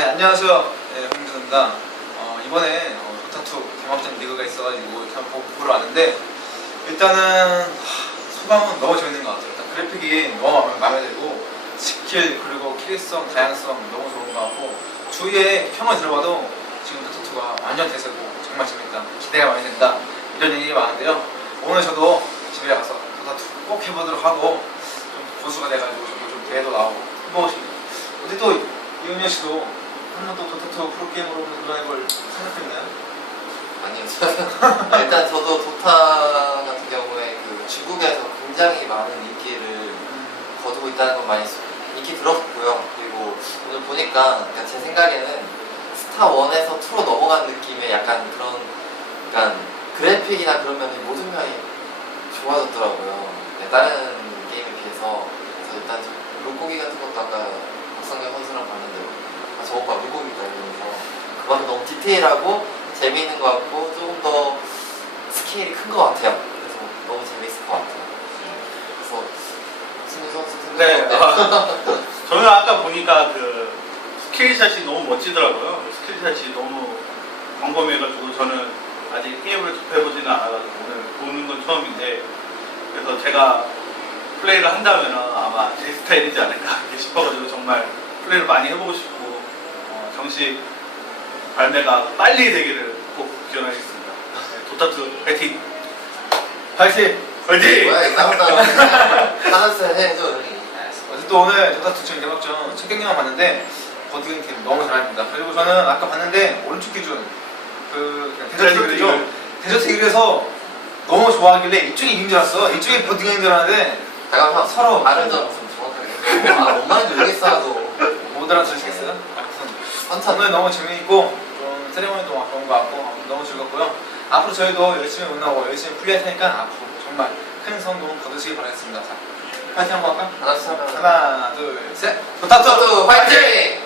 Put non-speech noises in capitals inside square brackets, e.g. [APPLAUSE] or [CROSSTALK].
네, 안녕하세요. 네, 홍준호입니다. 어, 이번에 어, 도타2 개막전 리그가 있어가지고 이렇게 한번 보러 왔는데 일단은 하, 소감은 너무 재밌는 것 같아요. 일단 그래픽이 너무 마음에, 마음에 들고 스킬 그리고 캐릭성 다양성 너무 좋은 것 같고 주위에 평을 들어봐도 지금 도타2가 완전 대세고 정말 재밌다. 기대가 많이 된다. 이런 얘기 많은데요. 오늘 저도 집에 가서 도타2 꼭 해보도록 하고 좀 고수가 돼가지고 저도 좀 대회도 나오고 해보고 싶습니다. 근데 또 이은현 씨도 한번또 도타투 프로게이머로 도전해볼 생각했나요? 아니요. 저는 [LAUGHS] 일단 저도 도타 같은 경우에 그 중국에서 굉장히 많은 인기를 거두고 있다는 건 많이 인기 들었고요. 그리고 오늘 보니까 그러니까 제 생각에는 스타 1에서 2로 넘어간 느낌의 약간 그런 약간 그래픽이나 그런 면이 모든 면이 좋아졌더라고요. 네, 다른 게임에 비해서 그래서 일단 좀 물고기 같은 것도 아까 박성현 선수랑 봤는데 아, 저거 봐 물고기다 이러면서 그만큼 너무 디테일하고 재미있는 것 같고 조금 더 스케일이 큰 것 같아요. 그래서 너무 재밌을 것 같아요. 그래서 승유 선수 네? 아, 저는 아까 보니까 그 스킬샷이 너무 멋지더라고요. 스킬샷이 너무 광범위해가지고 저는 아직 게임을 접해보지는 않아가지고 오늘 보는 건 처음인데 그래서 제가 플레이를 한다면 아마 제 스타일이지 않을까 싶어가지고 정말 플레이를 많이 해보고 싶고 어, 정식 발매가 빨리 되기를 꼭 기원하겠습니다. 네, 도타투 파이팅! 파이팅! 파이팅! 뭐야 해줘 형이. 어제 또 오늘 도타투 지금 개막전 첫 경기만 봤는데 버티는 팀 너무 잘합니다. 그리고 저는 아까 봤는데 오른쪽 기준 그 데저트 데저트 길이죠. 길. 데저트 길에서 너무 좋아하길래 이쪽이 이긴 줄 알았어. 이쪽이 버티는 줄 알았는데 잠깐 형 서로 점좀 정확하게. 아 뭔 말인지 모르겠어도 못 알아들으시겠어요? 아무튼 한참 오늘 너무 재미있고 좀 세레모니도 막 그런 것 같고 너무 즐겁고요. 앞으로 저희도 열심히 운동하고 열심히 플레이할 테니까 앞으로 정말 큰 성공 거두시기 바라겠습니다. 자, 파이팅 한번 할까? 하면 하나, 둘, 셋. 도타투 화이팅!